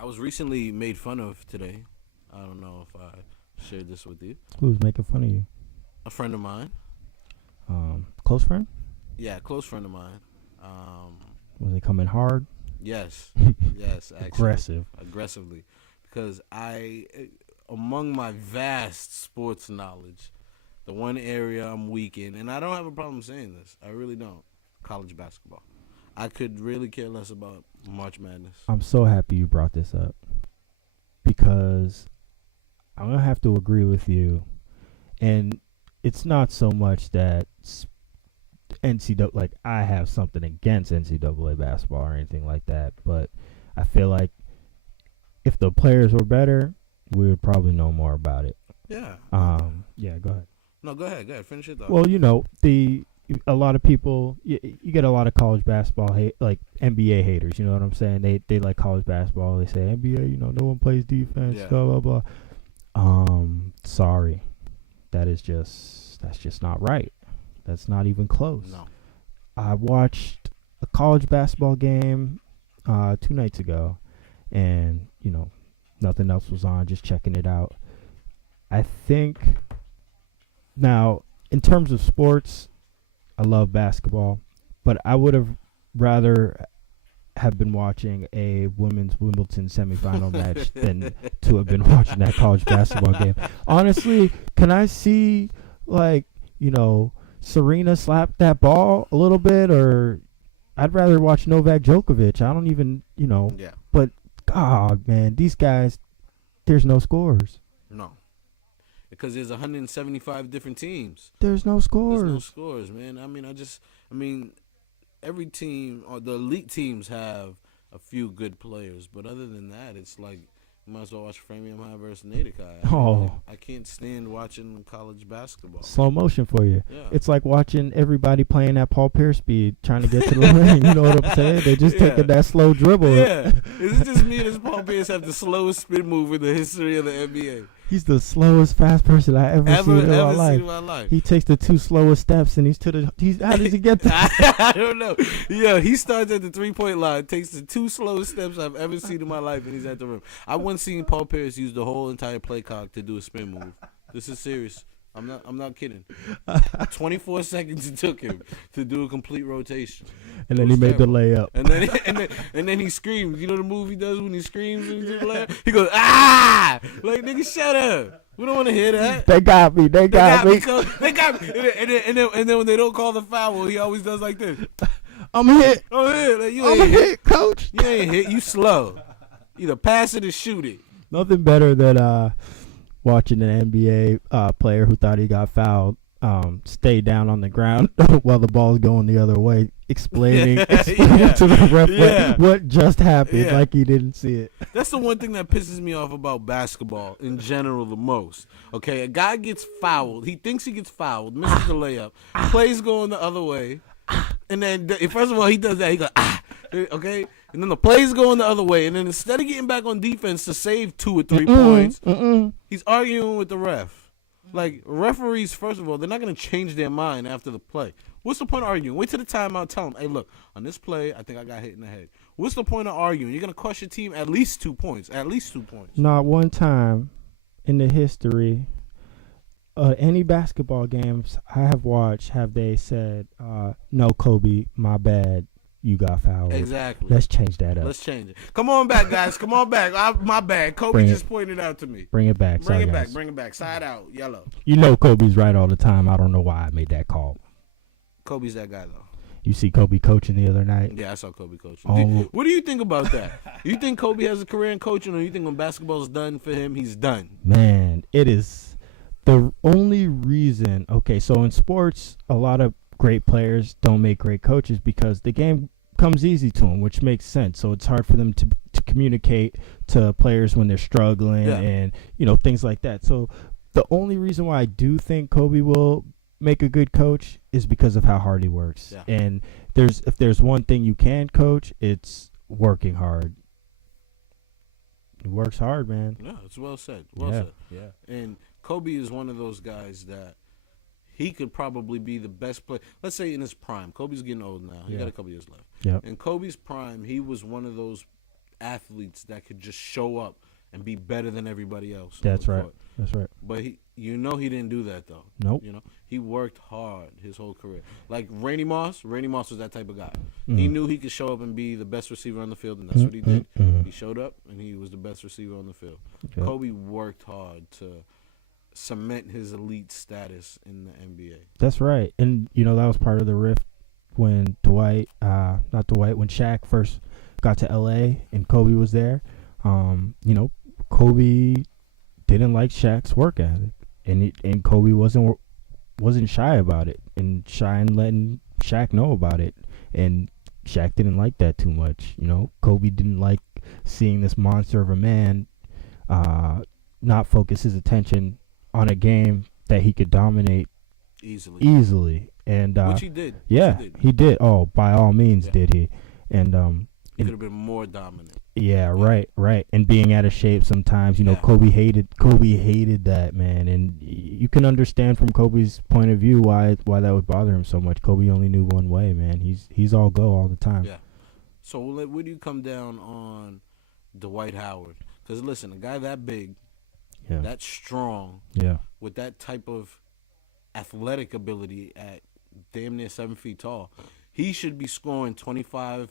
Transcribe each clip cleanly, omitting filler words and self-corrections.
I was recently made fun of today. I don't know if I shared this with you. Who's making fun of you? A friend of mine. Close friend? Yeah, close friend of mine. Was they coming hard? Yes. Yes, actually. Aggressive. Aggressively. Because among my vast sports knowledge, the one area I'm weak in, and I don't have a problem saying this, I really don't, college basketball. I could really care less about March Madness. I'm so happy you brought this up because I'm going to have to agree with you. And it's not so much that NCAA, like I have something against NCAA basketball or anything like that, but I feel like if the players were better, we would probably know more about it. Yeah. Yeah, go ahead. No, go ahead. Finish it, though. Well, a lot of people, you get a lot of college basketball hate, like NBA haters. You know what I'm saying? They like college basketball. They say NBA, no one plays defense. Yeah. Blah blah blah. Sorry, that's just not right. That's not even close. No. I watched a college basketball game 2 nights ago, and nothing else was on. Just checking it out. I think now in terms of sports, I love basketball, but I would have rather have been watching a women's Wimbledon semifinal match than to have been watching that college basketball game. Honestly, can I see Serena slap that ball a little bit, or I'd rather watch Novak Djokovic. I don't even, Yeah. But God, man, these guys, there's no scores. No. Because there's 175 different teams. There's no scores. There's no scores, man. I mean, every team, or the elite teams have a few good players, but other than that, it's like you might as well watch Framingham High versus Natick High. I can't stand watching college basketball. Slow motion for you. Yeah. It's like watching everybody playing at Paul Pierce speed, trying to get to the lane. You know what I'm saying? They just taking that slow dribble. Yeah. Is it just me or does Paul Pierce have the slowest spin move in the history of the NBA? He's the slowest fast person I ever seen in my life. He takes the 2 slowest steps, and how does he get there? I don't know. Yeah, he starts at the 3-point line, takes the 2 slowest steps I've ever seen in my life, and he's at the rim. I once seen Paul Pierce use the whole entire play clock to do a spin move. This is serious. I'm not kidding. 24 seconds it took him to do a complete rotation. And then he made the layup. And then he screams. You know the move he does when he screams when he do the layup? He goes, ah! Like, nigga, shut up. We don't want to hear that. They got me. They got me. They got me. And then when they don't call the foul, he always does like this. I'm hit. Like, I'm hit, coach. You ain't hit. You slow. Either pass it or shoot it. Nothing better than watching an NBA player who thought he got fouled stay down on the ground while the ball's going the other way, explaining to the ref what just happened, like he didn't see it. That's the one thing that pisses me off about basketball in general the most. Okay, a guy gets fouled. He thinks he gets fouled, misses the layup, plays going the other way, and then first of all he does that. He goes, okay, and then the play's going the other way, and then instead of getting back on defense to save 2 or 3 points, he's arguing with the ref. Like, referees, first of all, they're not going to change their mind after the play. What's the point of arguing? Wait till the timeout. Tell them, hey, look, on this play, I think I got hit in the head. What's the point of arguing? You're going to cost your team at least 2 points. At least 2 points. Not one time in the history any basketball games I have watched have they said, no, Kobe, my bad. You got fouled. Exactly. Let's change that up. Let's change it. Come on back, guys. Come on back. My bad. Kobe just pointed out to me. Bring it back. Bring it back. Bring it back. Side out. Yellow. You know Kobe's right all the time. I don't know why I made that call. Kobe's that guy, though. You see Kobe coaching the other night? Yeah, I saw Kobe coaching. What do you think about that? You think Kobe has a career in coaching, or you think when basketball's done for him, he's done? Man, it is the only reason. Okay, so in sports, a lot of great players don't make great coaches because the game comes easy to them, which makes sense. So it's hard for them to communicate to players when they're struggling and things like that. So the only reason why I do think Kobe will make a good coach is because of how hard he works. Yeah. And if there's one thing you can coach, it's working hard. He works hard, man. Yeah, it's well said. Well said. Yeah. And Kobe is one of those guys that he could probably be the best player. Let's say in his prime. Kobe's getting old now. He got a couple years left. Yep. In Kobe's prime, he was one of those athletes that could just show up and be better than everybody else. That's right. That's right. But he didn't do that though. Nope. He worked hard his whole career. Like Randy Moss was that type of guy. Mm-hmm. He knew he could show up and be the best receiver on the field, and that's what he did. He showed up and he was the best receiver on the field. Yep. Kobe worked hard to cement his elite status in the NBA. That's right. And that was part of the rift when when Shaq first got to LA and Kobe was there. Kobe didn't like Shaq's work ethic, and Kobe wasn't shy about it, and shy in letting Shaq know about it, and Shaq didn't like that too much. Kobe didn't like seeing this monster of a man not focus his attention on a game that he could dominate easily, and which he did. He did. Oh, by all means, did he? And he could have been more dominant. Yeah, right. And being out of shape sometimes, Kobe hated that, man. And you can understand from Kobe's point of view why that would bother him so much. Kobe only knew one way, man. He's all go all the time. Yeah. So where do you come down on Dwight Howard? Because listen, a guy that big, that strong, with that type of athletic ability at damn near 7 feet tall, he should be scoring 25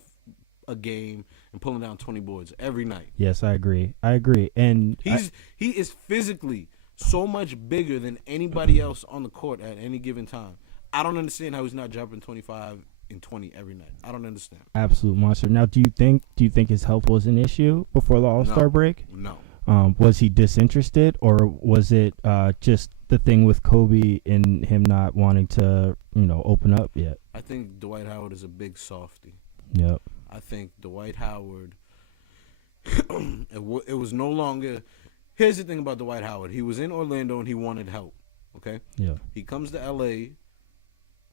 a game and pulling down 20 boards every night. Yes, I agree. And he is physically so much bigger than anybody else on the court at any given time. I don't understand how he's not dropping 25 and 20 every night. I don't understand. Absolute monster. Now, do you think his health was an issue before the All-Star break? No. Was he disinterested, or was it just the thing with Kobe and him not wanting to, open up yet? I think Dwight Howard is a big softy. Yep. I think Dwight Howard, it was no longer. Here's the thing about Dwight Howard. He was in Orlando and he wanted help. Okay? Yeah. He comes to L.A.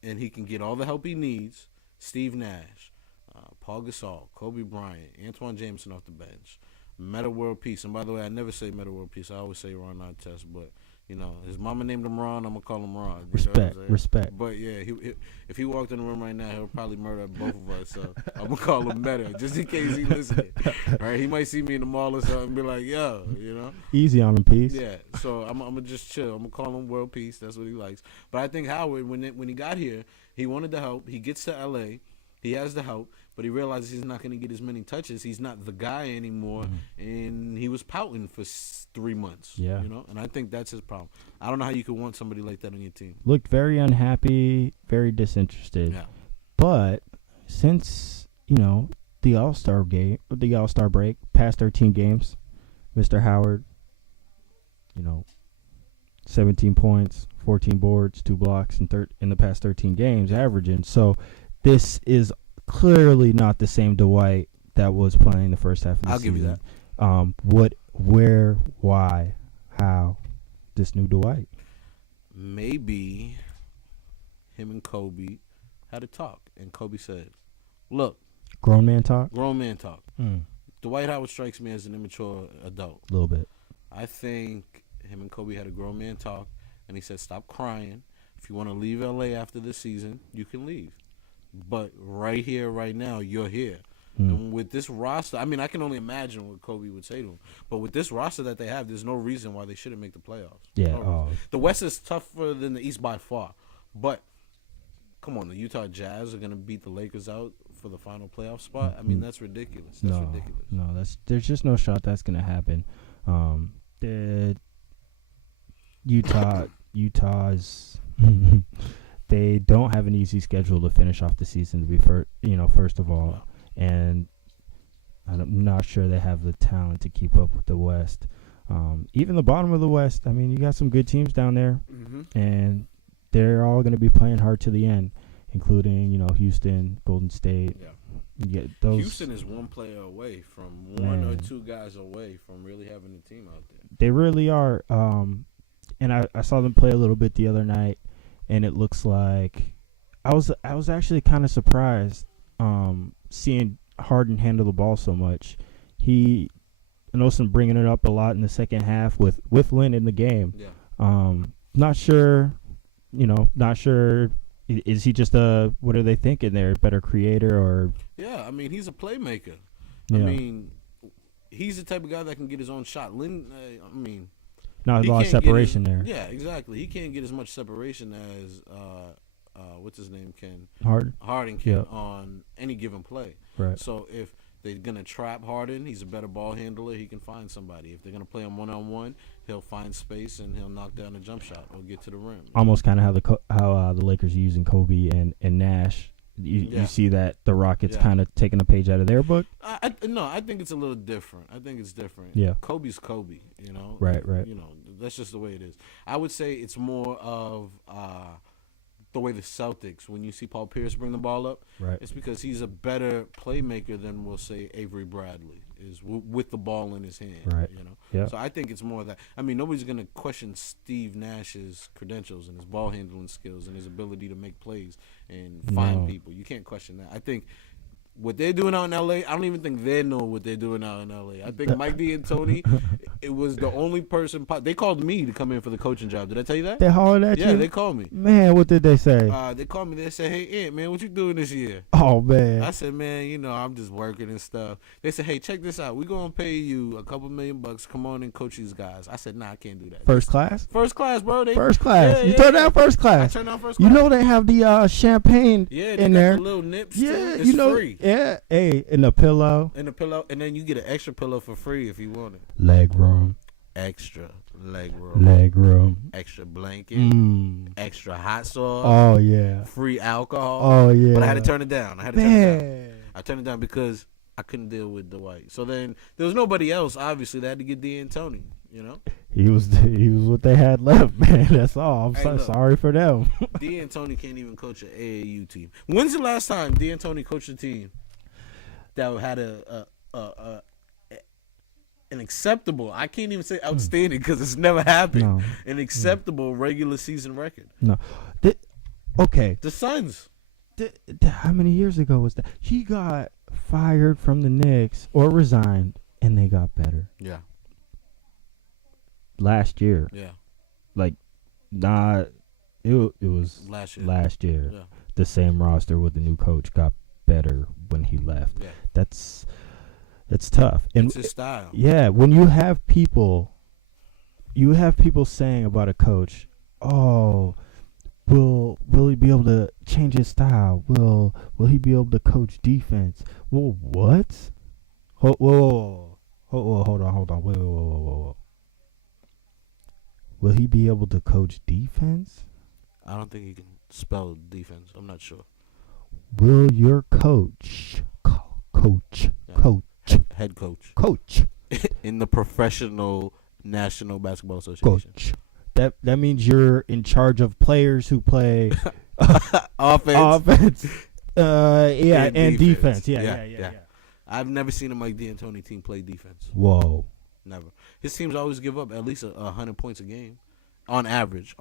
and he can get all the help he needs. Steve Nash, Paul Gasol, Kobe Bryant, Antoine Jameson off the bench, Metta World Peace. And by the way, I never say Metta World Peace. I always say Ron Artest, but his mama named him Ron. I'm gonna call him Ron. Respect. But yeah, if he walked in the room right now, he'll probably murder both of us. So I'm gonna call him Metta, just in case he listening. All right, he might see me in the mall or something and be like, "Yo, easy on him, Peace." Yeah. So I'm gonna just chill. I'm gonna call him World Peace. That's what he likes. But I think Howard, when he got here, he wanted the help. He gets to L.A. He has the help, but he realizes he's not going to get as many touches. He's not the guy anymore, and he was pouting for 3 months. Yeah. And I think that's his problem. I don't know how you could want somebody like that on your team. Looked very unhappy, very disinterested. Yeah. But since, the All-Star break, past 13 games, Mr. Howard, 17 points, 14 boards, 2 blocks in the past 13 games, averaging. So this is clearly not the same Dwight that was playing the first half of the season. I'll give you that. What, where, why, how, this new Dwight? Maybe him and Kobe had a talk, and Kobe said, "Look, grown man talk." Dwight Howard strikes me as an immature adult. A little bit. I think him and Kobe had a grown man talk, and he said, "Stop crying. If you want to leave LA after this season, you can leave. But right here, right now, you're here." And with this roster, I can only imagine what Kobe would say to him. But with this roster that they have, there's no reason why they shouldn't make the playoffs. Yeah. The West is tougher than the East by far. But come on, the Utah Jazz are going to beat the Lakers out for the final playoff spot. That's ridiculous. That's ridiculous. No, there's just no shot that's going to happen. The Utah's they don't have an easy schedule to finish off the season, to be first of all, and I'm not sure they have the talent to keep up with the West. Even the bottom of the West, you got some good teams down there, and they're all going to be playing hard to the end, including Houston, Golden State. Yeah. Houston is one player away from one or two guys away from really having a team out there. They really are. And I saw them play a little bit the other night, and it looks like I was actually kind of surprised seeing Harden handle the ball so much. I noticed him bringing it up a lot in the second half with Lynn in the game. Yeah. Not sure. Not sure. Is he just what are they thinking there? Better creator or? Yeah, he's a playmaker. Yeah. he's the type of guy that can get his own shot. Lynn, I mean, Not a he lot of can't get separation there. Yeah, exactly. He can't get as much separation as what's his name Harden can Yep. on any given play. Right. So if they're gonna trap Harden, he's a better ball handler. He can find somebody. If they're gonna play him 1-on-1, he'll find space and he'll knock down a jump shot or get to the rim. Almost kind of how the Lakers are using Kobe and Nash. You see that the Rockets kind of taking a page out of their book. No, I think it's a little different. I think it's different. Yeah. Kobe's Kobe. You know. Right. You know, that's just the way it is. I would say it's more of the way the Celtics, when you see Paul Pierce bring the ball up, Right. it's because he's a better playmaker than, we'll say, Avery Bradley is with the ball in his hand. Right. You know. Yeah. So I think it's more that. I mean, nobody's gonna question Steve Nash's credentials and his ball handling skills and his ability to make plays and find people. You can't question that. I think what they're doing out in L.A., I don't even think they know what they're doing out in L.A. I think Mike D'Antoni, it was the only person. They called me to come in for the coaching job. Did I tell you that? They hollered at you? Yeah, they called me. Man, what did they say? They called me. They said, "Hey, Ant, man, what you doing this year?" Oh, man. I said, "Man, you know, I'm just working and stuff." They said, "Hey, check this out. We're going to pay you a couple $1,000,000. Come on and coach these guys." I said, "Nah, I can't do that." First class? First class, bro. First class. You turned down first class. I turned down first class. You know they have the champagne they in got there. the little nips Yeah, too. It's you know. free. Yeah, hey, and a pillow. And a pillow, and then you get an extra pillow for free if you want it. Leg room. Extra leg room. Leg room. Extra blanket. Extra hot sauce. Oh, yeah. Free alcohol. Oh, yeah. But I had to turn it down. I turned it down because I couldn't deal with Dwight. So then there was nobody else, obviously, that had to get D'Antoni, you know? He was what they had left, man. That's all. I'm Look, sorry for them. D'Antoni can't even coach an AAU team. When's the last time D'Antoni coached a team that had an acceptable, I can't even say outstanding because it's never happened, an acceptable regular season record? No. Okay. The Suns. How many years ago was that? He got fired from the Knicks or resigned, and they got better. Yeah. Last year. Yeah. Like, it was last year. Yeah. The same roster with the new coach got better when he left. Yeah. That's tough. And it's his style. Yeah, when you have people saying about a coach, "Oh, will he be able to change his style? Will he be able to coach defense?" Well, what? Hold on. Whoa. Will he be able to coach defense? I don't think he can spell defense. I'm not sure. Will your coach head coach coach in the professional National Basketball Association? Coach. That means you're in charge of players who play offense. And defense. Yeah. I've never seen a Mike D'Antoni team play defense. Whoa. Never. His teams always give up at least 100 points a game, on average.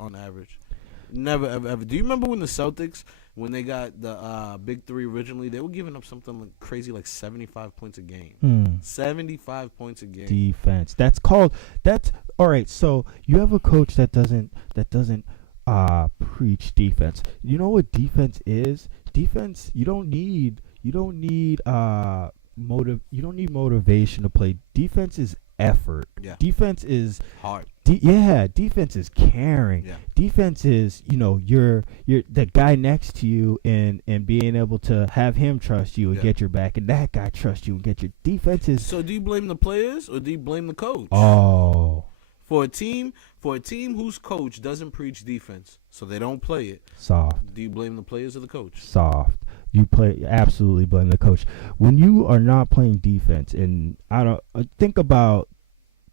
Never ever. Do you remember when the Celtics, when they got the big three originally, they were giving up something like crazy like 75 points a game. 75 points a game. Defense. That's all right. So you have a coach that doesn't preach defense. You know what defense is? Defense. You don't need motivation to play. Defense is effort. Yeah. Defense is hard. Defense is caring. Yeah. Defense is, you're the guy next to you and being able to have him trust you and get your back, and that guy trust you and get your defense is. So do you blame the players or do you blame the coach? Oh. For a team whose coach doesn't preach defense, so they don't play it. Soft. Do you blame the players or the coach? Soft. You absolutely blame the coach. When you are not playing defense, and think about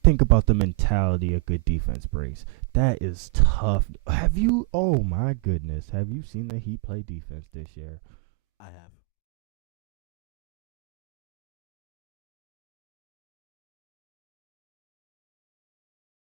the mentality a good defense brings. That is tough. Oh my goodness, have you seen the Heat play defense this year? I have.